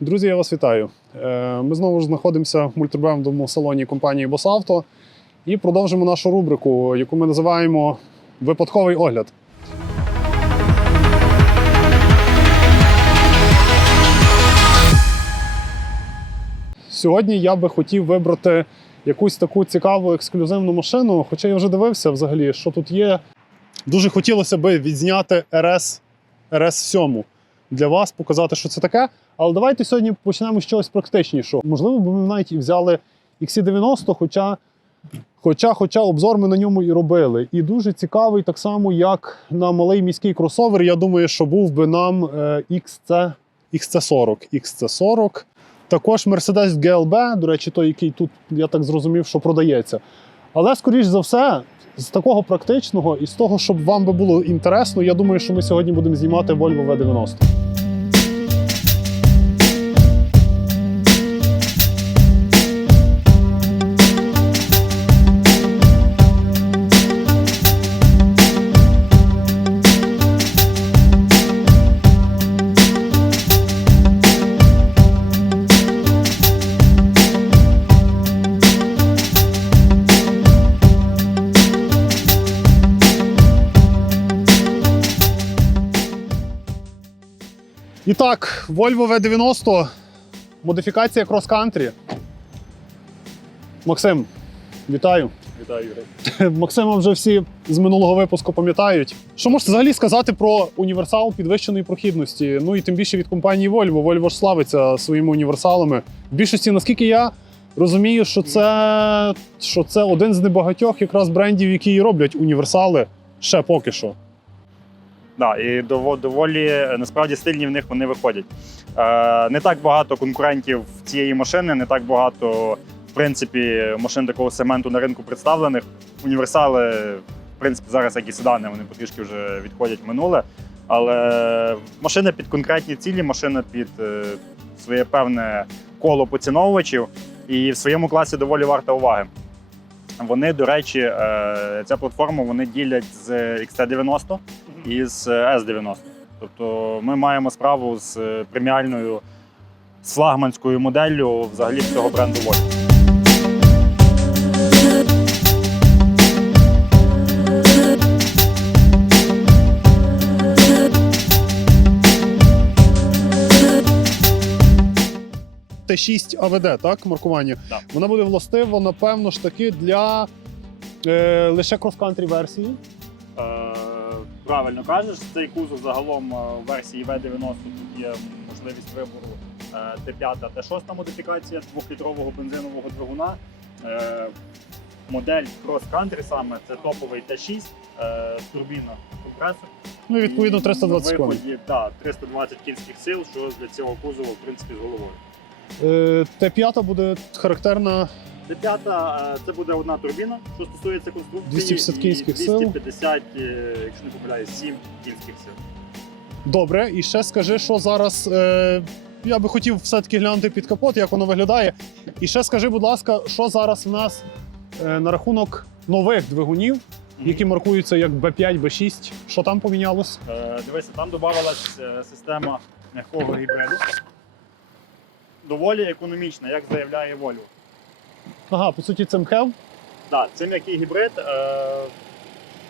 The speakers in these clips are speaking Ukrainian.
Друзі, я вас вітаю. Е, Ми знову ж знаходимося в мультибрендовому салоні компанії Босавто і продовжимо нашу рубрику, яку ми називаємо Випадковий огляд. Сьогодні я би хотів вибрати якусь таку цікаву ексклюзивну машину, хоча я вже дивився взагалі, що тут є. Дуже хотілося би відзняти RS, RS 7 для вас, показати, що це таке. Але давайте сьогодні почнемо з чогось практичнішого. Можливо, ми навіть і взяли XC90, хоча, хоча, хоча обзор ми на ньому і робили. І дуже цікавий, так само, як на малий міський кросовер. Я думаю, що був би нам XC, XC40. XC40. Також Mercedes GLB, до речі, той, який тут, я так зрозумів, що продається. Але, скоріш за все, з такого практичного і з того, щоб вам би було інтересно, я думаю, що ми сьогодні будемо знімати Volvo V90. Так, Volvo V90, модифікація Cross Country. Максим, вітаю. Вітаю, Юрій. Максима вже всі з минулого випуску пам'ятають. Що можете взагалі сказати про універсал підвищеної прохідності? Ну і тим більше від компанії Volvo. Volvo ж славиться своїми універсалами. В більшості, наскільки я розумію, що це, що це один з небагатьох якраз брендів, які і роблять універсали ще поки що. Да, і доволі насправді стильні в них вони виходять. Е, не так багато конкурентів цієї машини, не так багато, в принципі, машин такого сегменту на ринку представлених. Універсали, в принципі, зараз як і седани, вони потрішки вже відходять в минуле. Але машина під конкретні цілі, машина під е, своє певне коло поціновувачів, і в своєму класі доволі варта уваги. Вони, до речі, е, ця платформа вони ділять з XT90 і з S90. Тобто ми маємо справу з е, преміальною з флагманською моделлю взагалі цього бренду Volvo. Т6 АВД, так, маркування. Так. Вона буде властива, напевно ж таки, для е, лише крос-кантрі версії. Правильно кажеш, цей кузов загалом е, в версії V90 тут є можливість вибору е, Т5 Т6 модифікація 2-літрового бензинового двигуна. Е, Модель Cross Country саме це топовий Т6, е, турбіна компресор. Ну і відповідно 320 на коней. виході, да, 320 кінських сил, що для цього кузова в принципі з головою. Е, Т5 буде характерна Д5 це буде одна турбіна, що стосується конструкції. 250 кінських сил. 250, е, якщо не помиляюсь, 7 кінських сил. добре. І ще скажи, що зараз. Е, я би хотів все-таки глянути під капот, як воно виглядає. І ще скажи, будь ласка, що зараз в нас е, на рахунок нових двигунів, які маркуються як B5, B6. Що там помінялось? Е, Дивися, там додавалась е, система м'якого гібриду. Доволі економічна, як заявляє Volvo. Ага, по суті, це МХЕВ. Так, це м'який гібрид. е,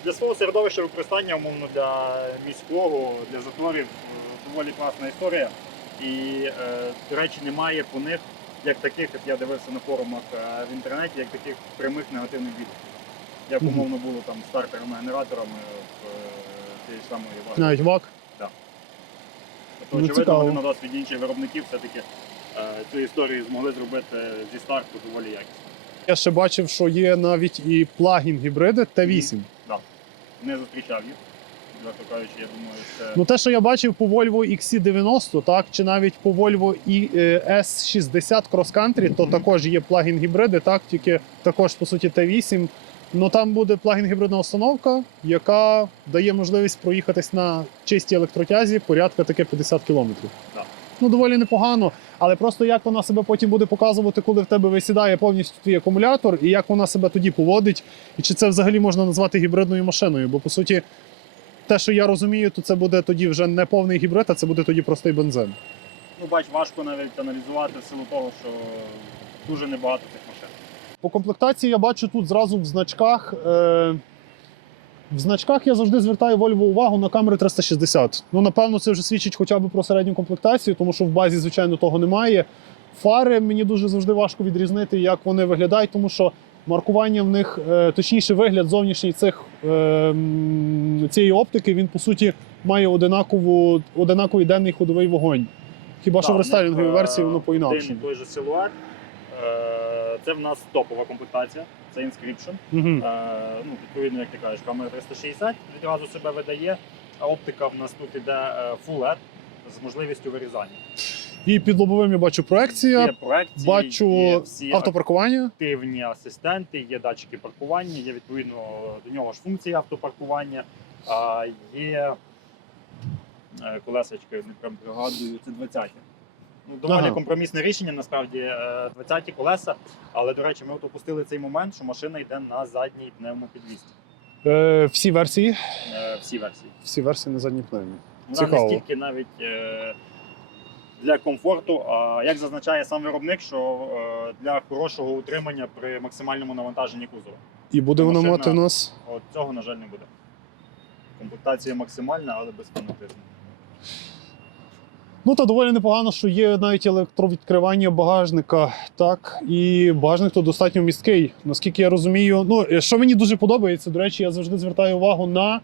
Для свого середовища використання, умовно, для міського, для заторів, е, доволі класна історія. І, е, до речі, немає по них, як таких, як я дивився на форумах в інтернеті, як таких прямих негативних відгуків. Як умовно було там стартерами, генераторами в тієї самої Wagon. Навіть ВАК. Тобто, Ну, очевидно, вони на досвід інших виробників все-таки цю історію змогли зробити зі старту доволі якісно. Я ще бачив, що є навіть і плагін гібриди Т8. Так Не зустрічав їх. Відверто кажучи, я думаю, це Ну, те, що я бачив по Volvo XC90, так, чи навіть по Volvo е, S60 Cross Country, то також є плагін гібриди, так, тільки також, по суті, Т8. Ну там буде плагін гібридна установка, яка дає можливість проїхатись на чистій електротязі порядка таке 50 кілометрів. Так. Ну, доволі непогано, але просто як вона себе потім буде показувати, коли в тебе висідає повністю твій акумулятор, і як вона себе тоді поводить, і чи це взагалі можна назвати гібридною машиною? Бо по суті, те, що я розумію, то це буде тоді вже не повний гібрид, а це буде тоді простий бензин. ну, бач, важко навіть аналізувати в силу того, що дуже небагато цих машин. По комплектації я бачу тут зразу в значках. Е... В значках я завжди звертаю Volvo увагу на камери 360. Ну, напевно, це вже свідчить хоча б про середню комплектацію, тому що в базі, звичайно, того немає. Фари мені дуже завжди важко відрізнити, як вони виглядають, тому що маркування в них, е, точніше, вигляд зовнішній цих, е, цієї оптики, він по суті має одинакову, одинаковий денний ходовий вогонь. Хіба що Так, в рестайлінговій е, версії воно по-інакшому. Один і той же силует. Це в нас топова комплектація, це Inscription. Угу. Е, ну, відповідно, як ти кажеш, камера 360 відразу себе видає, а оптика в нас тут іде е, Full LED з можливістю вирізання. І під лобовим я бачу проекція, Є проекції, бачу є всі автопаркування. активні асистенти, є датчики паркування, є відповідно до нього ж функції автопаркування, а є е, колесочки, не прям пригадую, це 20 Ну, доволі Ага. компромісне рішення, насправді, е, 20 колеса. Але, до речі, ми от опустили цей момент, що машина йде на задній пневмопідвісці. Е, всі версії. Е, Всі версії. Всі версії на задній пневмі. Вона Цікаво. не стільки навіть е, для комфорту, а як зазначає сам виробник, що е, для хорошого утримання при максимальному навантаженні кузова. І буде воно мати в нас. От цього, на жаль, не буде. Комплектація максимальна, але без фанатизму. Ну та доволі непогано, що є навіть електровідкривання багажника. Так, і багажник тут достатньо місткий. Наскільки я розумію, ну е, що мені дуже подобається, до речі, я завжди звертаю увагу на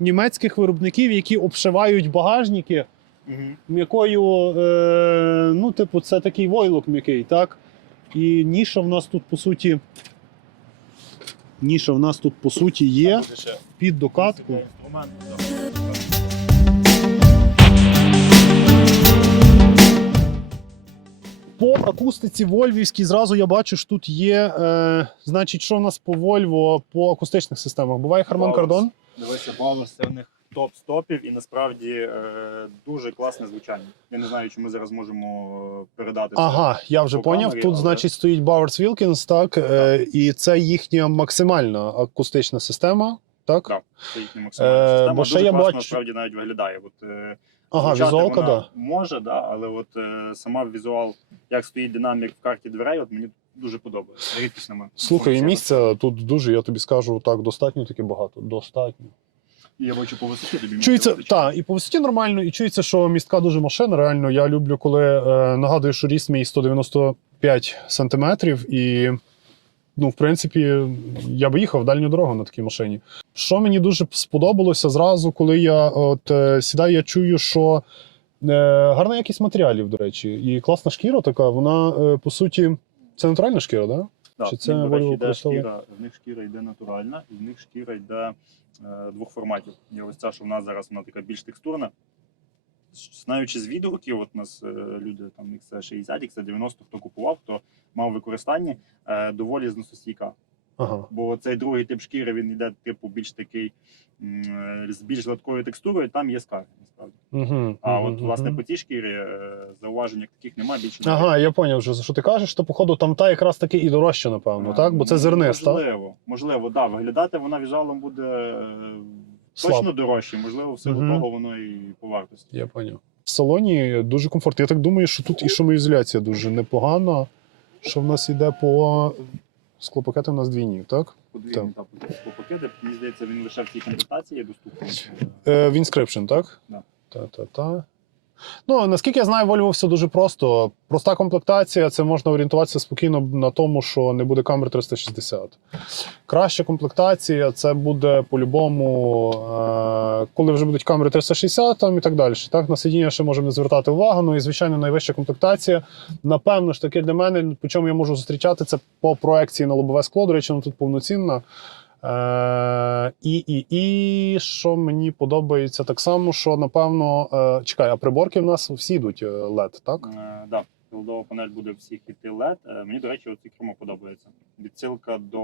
німецьких виробників, які обшивають багажники Угу. м'якою. Е, ну, типу, це такий войлок м'який, так? І ніша в нас тут по суті. Ніша в нас тут по суті є під докатку. Акустиці Вольвівській зразу я бачу, що тут є. Е, значить, що в нас по Volvo по акустичних системах? Буває Bowers. Kardon? Дивися, Баунус це в них топ стопів і насправді е, дуже класне звучання. Я не знаю, чи ми зараз можемо е, передати це. Ага, я вже по поняв. камері, Тут, але- значить, стоїть Bowers Wilkins, так, е, і це їхня максимальна акустична система. Так? Так. Це їхня максимальна Е, система. бо ще дуже я класно бачу- насправді навіть виглядає. От, е, Ага, звучати візуалка, вона да. може, да, але от е, сама візуал, як стоїть динамік в карті дверей, от мені дуже подобається. Рідкісна м- Слухай, і місця тут дуже, я тобі скажу, так, достатньо таки багато. Достатньо. І Я бачу по висоті тобі Чується, так, і по висоті нормально, і чується, що містка дуже машина. Реально, я люблю, коли е, нагадую, що ріст мій 195 сантиметрів, і ну, в принципі, я би їхав в дальню дорогу на такій машині. Що мені дуже сподобалося зразу, коли я от е, сідаю, я чую, що е, гарна якість матеріалів, до речі, і класна шкіра така, вона е, по суті. Це натуральна шкіра, так? Да? Да, Чи в це них, до речі, йде шкіра, в них шкіра йде натуральна, і в них шкіра йде е, двох форматів. Є ось ця, що в нас зараз вона така більш текстурна. Знаючи з відгуків, от у нас е, люди там XC60, XC90, хто купував, хто мав використання, е, доволі зносостійка. Ага. Бо цей другий тип шкіри він йде, типу, більш такий е, з більш гладкою текстурою, там є скарги, насправді. Угу, А от, власне, по цій шкірі е, зауважень як таких немає, більше немає. Ага, я зрозумів вже, за що ти кажеш, то походу там та якраз таки і дорожча, напевно, Е, так? Бо це зерниста. Можливо, можливо, да. Виглядати вона візуалом буде е, Слаб. точно дорожче, можливо, в силу Мгм. того воно і по вартості. Я поняв. В салоні дуже комфортно. Я так думаю, що тут і шумоізоляція дуже непогана. Що в нас йде по склопакети у нас двійні, так? Подвійні так. склопакети. Мені здається, він лише в цій комплектації є доступний. Е, в Inscription, так? Да. Та-та-та. Ну, наскільки я знаю, Volvo все дуже просто. Проста комплектація, це можна орієнтуватися спокійно на тому, що не буде камер 360. Краща комплектація це буде по-любому, е, коли вже будуть камери 360 там і так далі. Так, на сидіння ще можемо не звертати увагу. Ну і звичайно, найвища комплектація. Напевно ж таки для мене, по чому я можу зустрічати, це по проекції на лобове скло. До речі, воно тут повноцінна. Е, і, і, і що мені подобається так само, що напевно, е, чекай, а приборки в нас всі йдуть е, LED, так? Е, да, Пілдова панель буде всіх іти LED. Е, Мені, до речі, оці кермо подобається. Відсилка до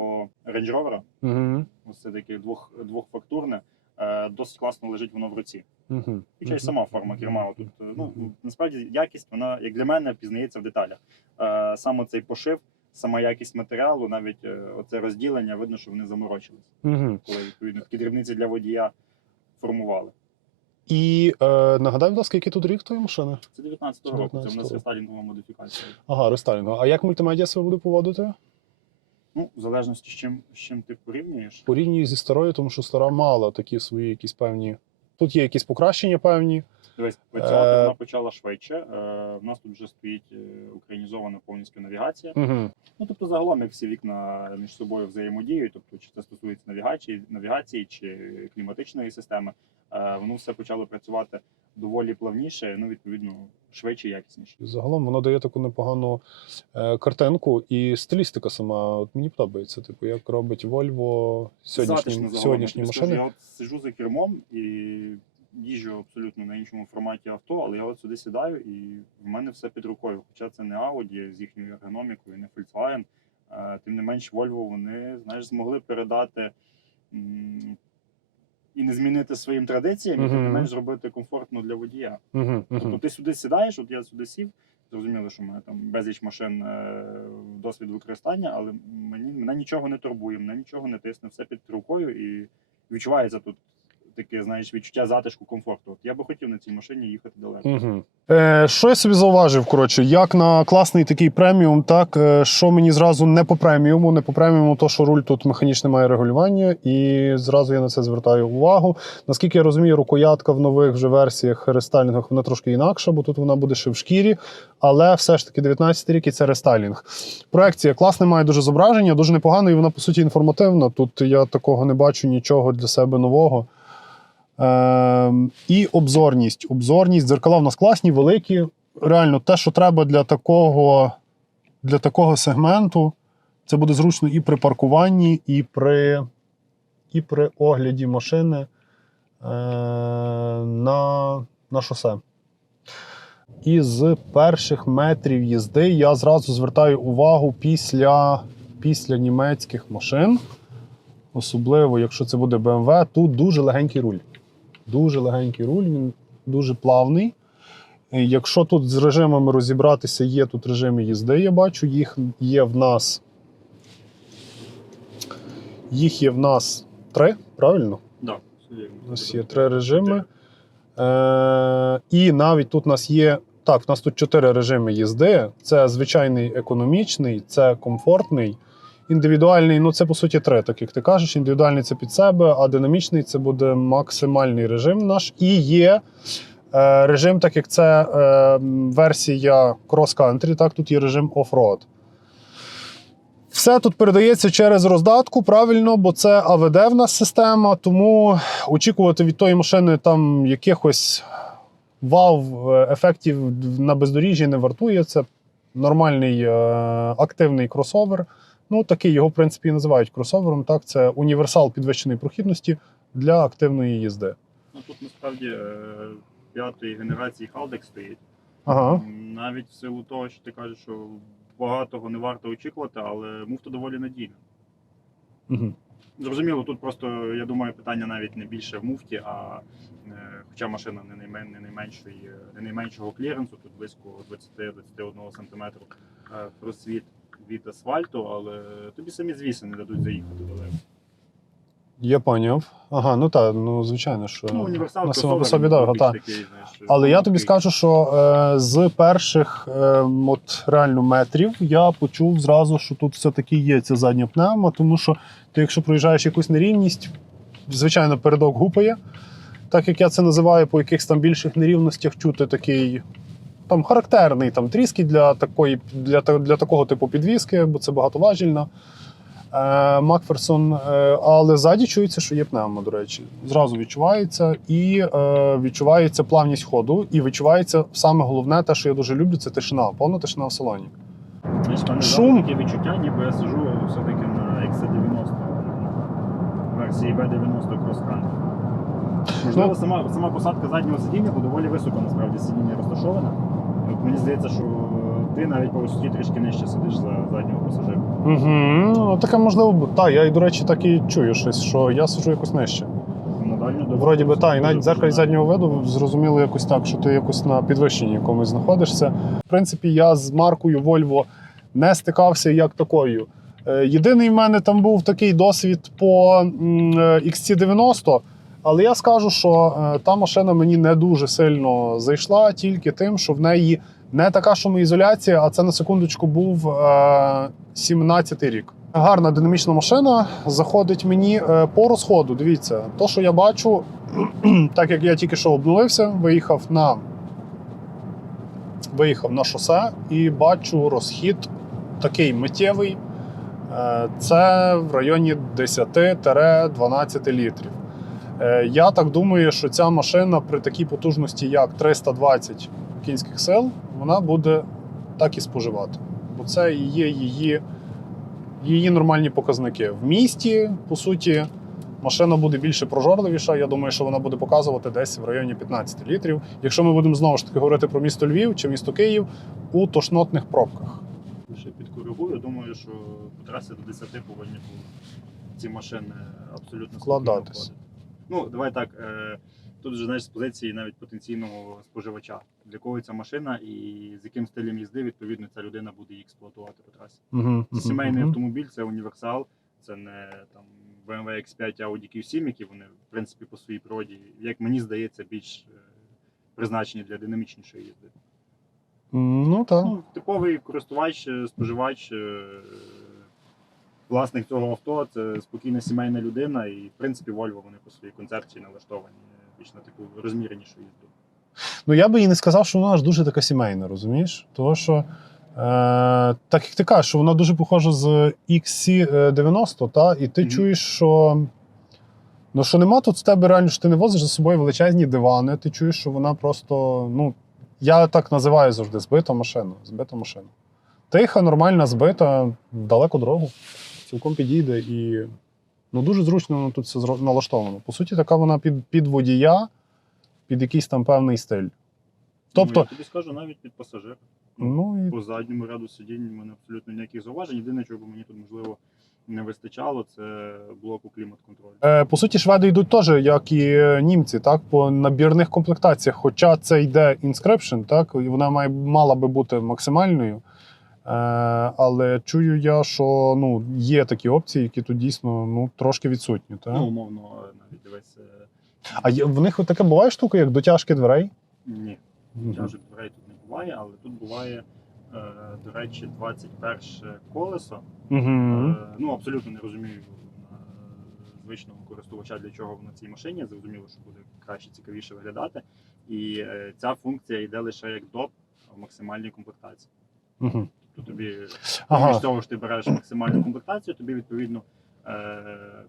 Range Rover, Угу. ось це таке двох, двохфактурне. Е, Досить класно лежить воно в руці. Угу. Хоча й сама форма керма. Тут е, ну насправді якість вона, як для мене, пізнається в деталях. Е, саме цей пошив, сама якість матеріалу, навіть е, оце розділення, видно, що вони заморочились, Угу. коли відповідно такі дрібниці для водія формували. І е, нагадай, будь ласка, який тут рік твоєї машини? Це 19-го року, це в нас рестайлінгова модифікація. Ага, рестайлінг. А як мультимедіа себе буде поводити? Ну, в залежності з чим, з чим ти порівнюєш. Порівнюю зі старою, тому що стара мала такі свої якісь певні. Тут є якісь покращення певні. Дивись, працювати Е, вона почала швидше. Е, В нас тут вже стоїть е, українізована повністю навігація. Угу. Ну тобто, загалом, як всі вікна між собою взаємодіють, тобто, чи це стосується навігації, навігації чи кліматичної системи, е, воно все почало працювати доволі плавніше, ну відповідно швидше і якісніше. Загалом воно дає таку непогану е, картинку, і стилістика сама от мені подобається. Типу, як робить Volvo сьогоднішні, Затишно сьогоднішні скажу, машини. Я от сиджу за кермом і їжджу абсолютно на іншому форматі авто, але я от сюди сідаю і в мене все під рукою. Хоча це не Audi з їхньою ергономікою, не Volkswagen. Е, Тим не менш, Volvo вони знаєш, змогли передати і не змінити своїм традиціям, і тим не менш зробити комфортно для водія. Тобто ти сюди сідаєш, от я сюди сів. Зрозуміло, що в мене там безліч машин е, досвід використання, але мені мене нічого не турбує, мене нічого не тисне, все під рукою і відчувається тут таке, знаєш, відчуття затишку, комфорту. От я би хотів на цій машині їхати далеко. Угу. Е, що я собі зауважив? Коротше, як на класний такий преміум, так е, що мені зразу не по преміуму, не по преміуму, то що руль тут механічне має регулювання, і зразу я на це звертаю увагу. Наскільки я розумію, рукоятка в нових вже версіях рестайлінгах вона трошки інакша, бо тут вона буде ще в шкірі, але все ж таки 19 рік і це рестайлінг. Проекція класне має дуже зображення, дуже непогано, і вона по суті інформативна. Тут я такого не бачу нічого для себе нового. Ем, і обзорність. Обзорність, дзеркала в нас класні, великі. Реально, те, що треба для такого, для такого сегменту, це буде зручно і при паркуванні, і при, і при огляді машини е, на, на шосе. І з перших метрів їзди я зразу звертаю увагу після, після німецьких машин. Особливо, якщо це буде BMW, тут дуже легенький руль. Дуже легенький руль, він дуже плавний. Е, Якщо тут з режимами розібратися, є тут режими їзди, я бачу, їх є в нас. Їх є в нас три, правильно? Да. У нас є три режими. Е, і навіть тут у нас є. Так, у нас тут чотири режими їзди. Це звичайний економічний, це комфортний. Індивідуальний, ну це по суті три, так як ти кажеш. Індивідуальний це під себе, а динамічний це буде максимальний режим наш. І є е, режим, так як це е, версія Country, так тут є режим Off-Road. Все тут передається через роздатку, правильно, бо це АВД в нас система, тому очікувати від тої машини там якихось вау е, на бездоріжжі не вартує. Це нормальний е, активний кросовер. Ну, такий його, в принципі, і називають кросовером. Так, це універсал підвищеної прохідності для активної їзди. Ну тут насправді е, п'ятої генерації Халдек стоїть. Ага. Навіть в силу того, що ти кажеш, що багатого не варто очікувати, але муфта доволі надійна. Угу. Зрозуміло, тут просто, я думаю, питання навіть не більше в муфті, а е, хоча машина не, не, найменшої, не найменшого кліренсу, тут близько 20-21 см е, просвіт від асфальту, але тобі самі звісно не дадуть заїхати далеко. Я поняв. Ага, ну так, ну звичайно, що Ну, універсал на само по собі да, та. такий, знаєш, Але я тобі скажу, що е, з перших е, от, реально метрів я почув зразу, що тут все-таки є ця задня пневма, тому що ти, якщо проїжджаєш якусь нерівність, звичайно, передок гупає. Так як я це називаю, по якихось там більших нерівностях чути такий там характерний там, тріски для, такої, для, для такого типу підвіски, бо це багатоважільна. Е, Макферсон, е, але ззаді чується, що є пневма, до речі. Зразу відчувається, і е, відчувається плавність ходу, і відчувається саме головне, те, що я дуже люблю, це тишина, повна тишина в салоні. Шум. таке відчуття, ніби я сижу все-таки на XC90 версії V90 Cross Country. Можливо, Ну. сама, сама посадка заднього сидіння, бо доволі високо насправді сидіння розташоване. От мені здається, що ти навіть по висоті трішки нижче сидиш за заднього пасажира. Угу. Ну, таке можливо. Так, я, до речі, так і чую щось, що я сиджу якось нижче. Вроді би, так, і навіть в дзеркалі заднього виду зрозуміло якось так, що ти якось на підвищенні якомусь знаходишся. В принципі, я з маркою Volvo не стикався як такою. Е, Єдиний в мене там був такий досвід по е, XC90, Але я скажу, що е, та машина мені не дуже сильно зайшла, тільки тим, що в неї не така шумоізоляція, а це на секундочку був е, 17-й рік. Гарна динамічна машина заходить мені е, по розходу. Дивіться, то, що я бачу, так як я тільки що обнулився, виїхав на, виїхав на шосе і бачу розхід такий миттєвий. Е, Це в районі 10-12 літрів. Е, Я так думаю, що ця машина при такій потужності, як 320 кінських сил, вона буде так і споживати. Бо це і є її, її нормальні показники. В місті, по суті, машина буде більше прожорливіша. Я думаю, що вона буде показувати десь в районі 15 літрів. Якщо ми будемо знову ж таки говорити про місто Львів чи місто Київ у тошнотних пробках. Ще підкоригую. Думаю, що по трасі до 10 повинні були ці машини абсолютно входити. Ну, давай так. Е, тут вже знаєш з позиції навіть потенційного споживача. Для кого ця машина і з яким стилем їзди, відповідно, ця людина буде її експлуатувати по трасі. Угу, Це сімейний автомобіль, це універсал, це не там BMW X5 Audi Q7, які вони, в принципі, по своїй природі, як мені здається, більш е, призначені для динамічнішої їзди. Ну так. Ну, типовий користувач, е, споживач, власник цього авто це спокійна сімейна людина, і в принципі Volvo вони по своїй концепції налаштовані більш на таку розміренішу їзду. Ну я би і не сказав, що вона аж дуже така сімейна, розумієш? Тому що, е, так як ти кажеш, що вона дуже похожа з XC90, та, і ти Мгм. чуєш, що. Ну, що нема тут з тебе реально, що ти не возиш за собою величезні дивани, ти чуєш, що вона просто, ну, я так називаю завжди збита машина. Збита машина. Тиха, нормальна, збита, далеку дорогу. Цілком підійде і ну, дуже зручно воно тут все налаштовано. По суті, така вона під, під водія, під якийсь там певний стиль. ну, Тобто, я тобі скажу навіть під пасажира. ну і По задньому ряду сидінь в мене абсолютно ніяких зауважень. Єдине, чого мені тут можливо не вистачало, це блоку клімат-контролю. Е, По суті, шведи йдуть теж, як і е, німці, так, по набірних комплектаціях. Хоча це йде Inscription, так, і вона має, мала би бути максимальною. Е, але чую я, що ну, є такі опції, які тут дійсно ну, трошки відсутні. Так? Ну, умовно, навіть дивись. е, а є, в них така буває штука, як дотяжки дверей. Ні, тяжок дверей тут не буває, але тут буває, е, до речі, 21 колесо. Угу. Е, Ну, абсолютно не розумію звичного користувача, для чого на цій машині. Зрозуміло, що буде краще, цікавіше виглядати. І е, ця функція йде лише як доп в максимальній комплектації. Угу. Тобто тобі, Ага. поміж того, що ти береш максимальну комплектацію, тобі відповідно е,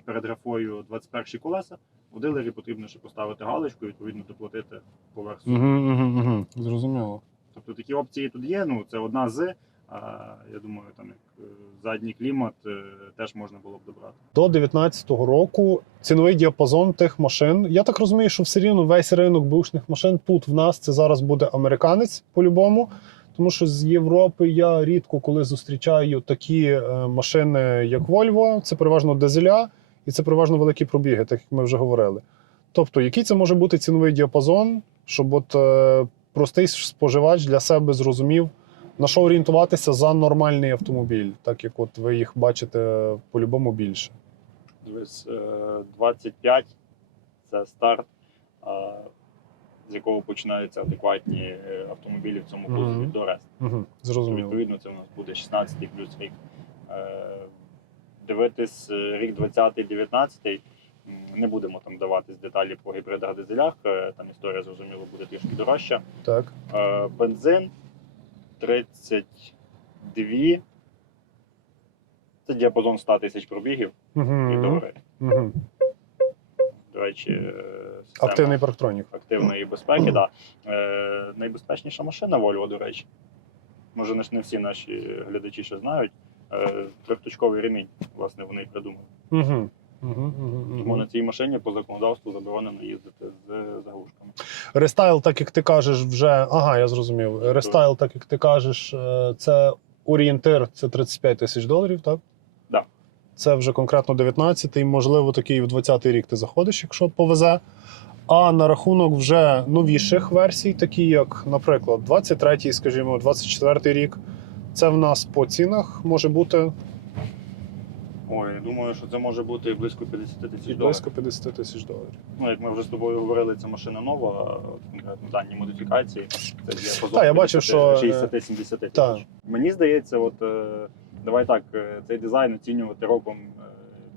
перед графою 21 колеса у дилері потрібно ще поставити галочку і відповідно доплатити поверх. Угу, угу, угу. Зрозуміло. Тобто такі опції тут є. Ну це одна з. А, я думаю, там як е, задній клімат е, теж можна було б добрати. До 19-го року ціновий діапазон тих машин. Я так розумію, що все рівно весь ринок бушних машин тут в нас це зараз буде американець по-любому. Тому що з Європи я рідко коли зустрічаю такі е, машини, як Volvo. Це переважно дизеля, і це переважно великі пробіги, так як ми вже говорили. Тобто, який це може бути ціновий діапазон, щоб от е, простий споживач для себе зрозумів, на що орієнтуватися за нормальний автомобіль, так як от ви їх бачите по-любому більше. Дивись, е, 25 це старт, з якого починаються адекватні е, автомобілі в цьому кузові до Рест. Зрозуміло. Відповідно, це у нас буде 16-й плюс рік. Е, Дивитись е, рік 20-19, не будемо там даватись деталі по гібридах дизелях, там історія зрозуміло буде трішки дорожча. Так. Бензин 32. Це діапазон 100 тисяч пробігів і Угу. догори. Угу. До речі, система Активний парктронік. активної безпеки. Да. Е, найбезпечніша машина Volvo, до речі. Може, не всі наші глядачі ще знають. Е, трьохточковий ремінь, власне, вони і придумали. Угу. Угу, Тому на цій машині по законодавству заборонено їздити з заглушками. Рестайл, так як ти кажеш, вже. Ага, я зрозумів. Рестайл, так як ти кажеш, е, це орієнтир, це 35 тисяч доларів, так? Це вже конкретно 19-й, можливо, такий в 20-й рік ти заходиш, якщо повезе. А на рахунок вже новіших версій, такі як, наприклад, 23-й, скажімо, 24-й рік, це в нас по цінах може бути Ой, думаю, що це може бути близько 50 тисяч доларів. Близько 50 тисяч доларів. Ну, як ми вже з тобою говорили, це машина нова, конкретно дані модифікації. Це я бачив, що, е, 60-70 тисяч. Мені здається, от е, давай так, е, цей дизайн оцінювати роком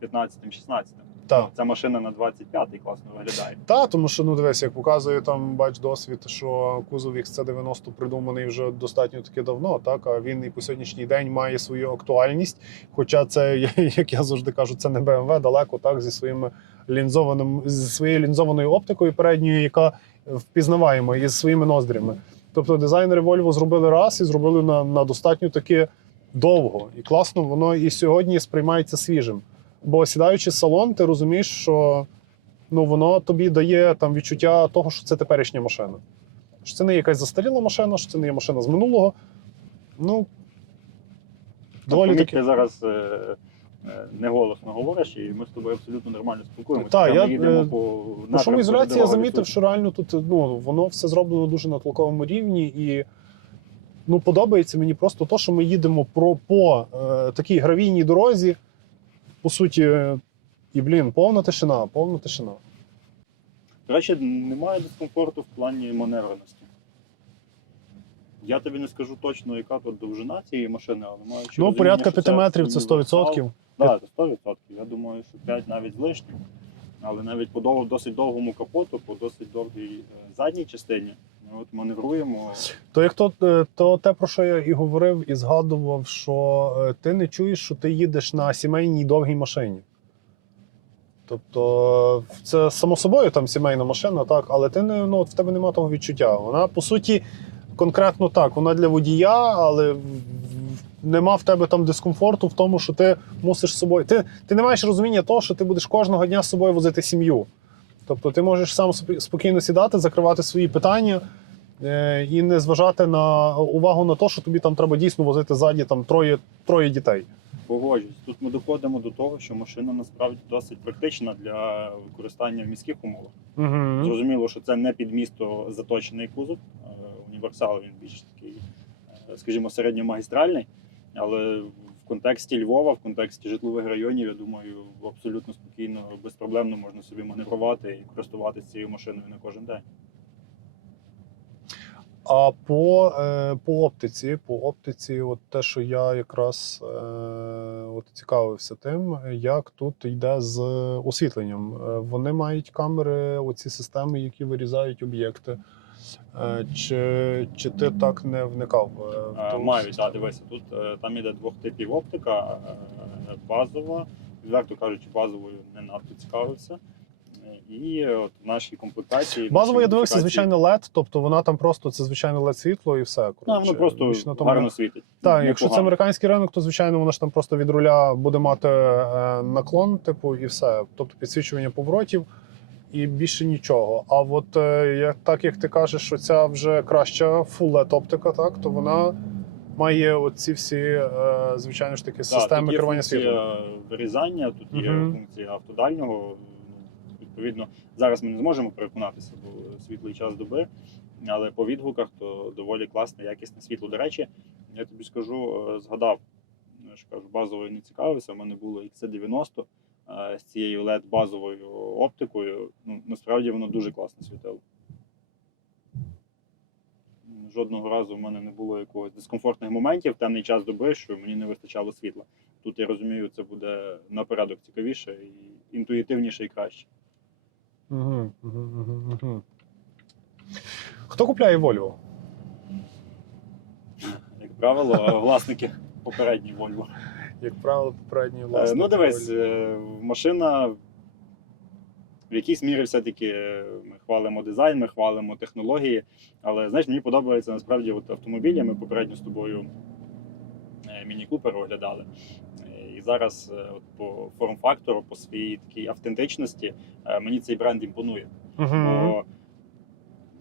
е, 15-16. Так. Ця машина на 25-й класно виглядає. Та, тому що ну дивись, як показує там бач досвід, що кузов XC90 придуманий вже достатньо таки давно, так а він і по сьогоднішній день має свою актуальність. Хоча це, як я завжди кажу, це не BMW, далеко так зі своїм лінзованим зі своєю лінзованою оптикою передньою, яка впізнаваємо і з своїми ноздрями. Тобто дизайнери Volvo зробили раз і зробили на, на достатньо таки довго. І класно воно і сьогодні сприймається свіжим. Бо сідаючи в салон, ти розумієш, що ну, воно тобі дає там відчуття того, що це теперішня машина. Що це не якась застаріла машина, що це не є машина з минулого. Ну, доволі таки. ти зараз е, е, неголосно говориш, і ми з тобою абсолютно нормально спілкуємося. Та, Це я, ми е, по По шумоізоляції я замітив, що реально тут ну, воно все зроблено дуже на толковому рівні. І ну, подобається мені просто те, що ми їдемо про, по е, такій гравійній дорозі. По суті, і, блін, повна тишина, повна тишина. До речі, немає дискомфорту в плані маневреності. Я тобі не скажу точно, яка тут довжина цієї машини, але маю Ну, порядка 5 метрів це 100%. Так, це 100%. Я думаю, що 5 навіть з лишнім. Але навіть по досить довгому капоту, по досить довгій е, задній частині, от маневруємо. То як то, е, то те, про що я і говорив, і згадував, що е, ти не чуєш, що ти їдеш на сімейній довгій машині. Тобто, це само собою там сімейна машина, так, але ти не, ну, в тебе немає того відчуття. Вона, по суті, конкретно так, вона для водія, але нема в тебе там дискомфорту в тому, що ти мусиш з собою. Ти, ти не маєш розуміння того, що ти будеш кожного дня з собою возити сім'ю. Тобто ти можеш сам спокійно сідати, закривати свої питання і не зважати на увагу на те, що тобі там треба дійсно возити ззаді там троє, троє дітей. Погоджуюсь. Тут ми доходимо до того, що машина насправді досить практична для використання в міських умовах. Угу. Зрозуміло, що це не під місто заточений кузов. Е, Універсал він більш такий, е, скажімо, середньомагістральний. Але в контексті Львова, в контексті житлових районів, я думаю, абсолютно спокійно, безпроблемно можна собі маневрувати і користуватися цією машиною на кожен день. А по, е, по оптиці, по оптиці, от те, що я якраз е, от цікавився тим, як тут йде з освітленням. Е, Вони мають камери, оці системи, які вирізають об'єкти. Чи, чи ти так не вникав? Мають, так, дивися, тут там іде двох типів оптика, базова, відверто кажучи, базовою не надто цікавився. І от в нашій комплектації. Базово я дивився, звичайно, LED, тобто вона там просто це звичайне LED світло і все. Коротше. воно просто тому гарно світить. Так, якщо це американський ринок, то звичайно воно ж там просто від руля буде мати е, наклон, типу, і все. Тобто підсвічування поворотів і більше нічого. А от е, як, так як ти кажеш, що ця вже краща full LED оптика, так, то вона має оці всі, е, звичайно ж таки, Так, системи тут є керування світлом. вирізання, тут є Мгм. функція автодальнього. Відповідно, зараз ми не зможемо переконатися, бо світлий час доби, але по відгуках то доволі класне, якісне світло. До речі, я тобі скажу, е, згадав, я ж кажу, базовою не цікавився. У мене було XC90 е, з цією led базовою оптикою. Ну, насправді воно дуже класно світило. Жодного разу в мене не було якогось дискомфортних моментів в темний час доби, що мені не вистачало світла. Тут я розумію, це буде на порядок цікавіше і інтуїтивніше і краще. Угу, угу, угу, угу. Хто купляє Volvo? Як правило, власники попередній Volvo. Як правило, попередній Е, власник. Ну, дивись, е, машина в якійсь мірі все-таки е, ми хвалимо дизайн, ми хвалимо технології. Але знаєш, мені подобається насправді от автомобілі. Ми попередньо з тобою е, Міні Купер оглядали. Е, І зараз е, от по форм-фактору, по своїй такій автентичності, е, мені цей бренд імпонує. Мгм. Бо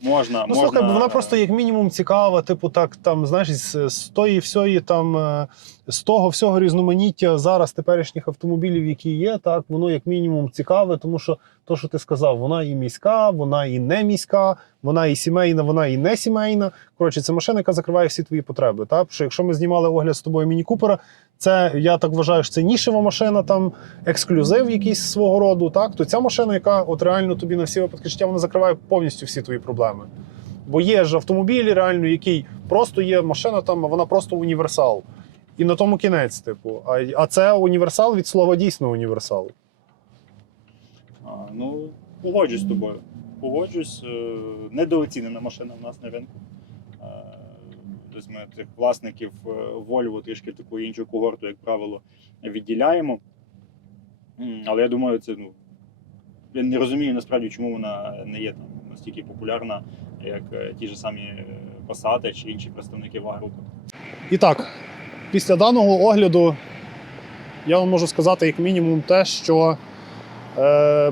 можна, Ну, можна... слухай, вона просто як мінімум цікава, типу, так там, знаєш, з, з тої всьої там е, з того всього різноманіття зараз теперішніх автомобілів, які є, так воно як мінімум цікаве, тому що то, що ти сказав, вона і міська, вона і не міська, вона і сімейна, вона і не сімейна. Коротше, це машина, яка закриває всі твої потреби. Так? Що якщо ми знімали огляд з тобою Міні Купера, це я так вважаю, що це нішева машина, там ексклюзив якийсь свого роду. Так, то ця машина, яка от реально тобі на всі випадки життя, вона закриває повністю всі твої проблеми. Бо є ж автомобіль, реально, який просто є машина, там, вона просто універсал. І на тому кінець, типу. А, а це універсал від слова дійсно універсал. Ну, погоджусь з тобою. Погоджусь. е, Недооцінена машина в нас на ринку. Е, Тобто ми тих власників е, Volvo трішки таку іншу когорту, як правило, відділяємо. Але я думаю, це ну. Я не розумію насправді, чому вона не є там настільки популярна, як ті ж самі Passat чи інші представники ваг-групи. І так, після даного огляду я вам можу сказати, як мінімум, те, що е,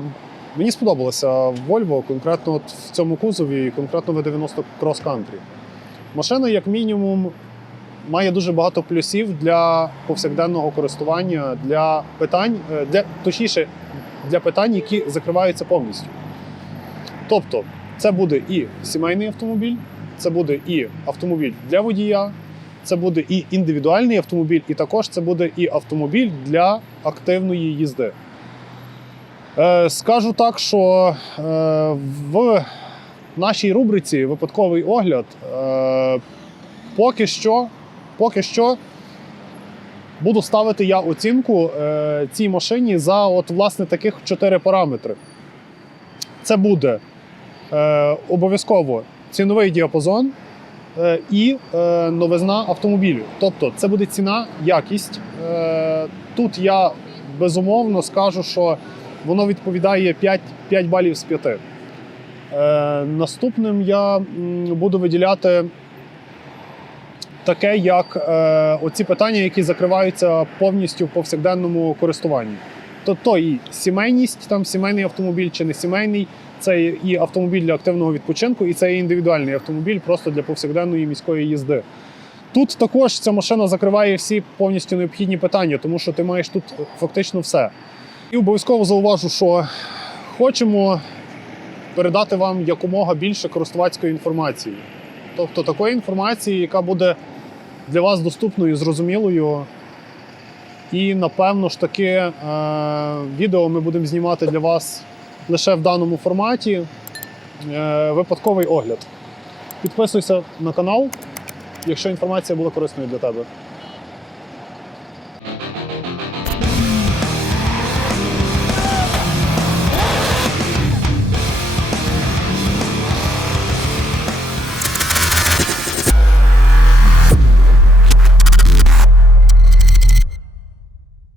мені сподобалося Volvo, конкретно от в цьому кузові, конкретно V90 Cross Country. Машина, як мінімум, має дуже багато плюсів для повсякденного користування, для питань, е, для, точніше, для питань, які закриваються повністю. Тобто, це буде і сімейний автомобіль, це буде і автомобіль для водія, це буде і індивідуальний автомобіль, і також це буде і автомобіль для активної їзди. Е, скажу так, що е, в нашій рубриці випадковий огляд е, поки що, поки що буду ставити я оцінку цій машині за от, власне, таких чотири параметри. Це буде обов'язково ціновий діапазон і новизна автомобілю. Тобто це буде ціна, якість. Тут я безумовно скажу, що воно відповідає 5, 5 балів з 5. Е, наступним я буду виділяти таке, як е, оці питання, які закриваються повністю в повсякденному користуванні. Тобто і сімейність, там сімейний автомобіль чи не сімейний, це і автомобіль для активного відпочинку, і це і індивідуальний автомобіль просто для повсякденної міської їзди. Тут також ця машина закриває всі повністю необхідні питання, тому що ти маєш тут фактично все. І обов'язково зауважу, що хочемо передати вам якомога більше користувацької інформації. Тобто такої інформації, яка буде для вас доступною, зрозумілою. І напевно ж таки е, відео ми будемо знімати для вас лише в даному форматі. Е, випадковий огляд. Підписуйся на канал, якщо інформація була корисною для тебе.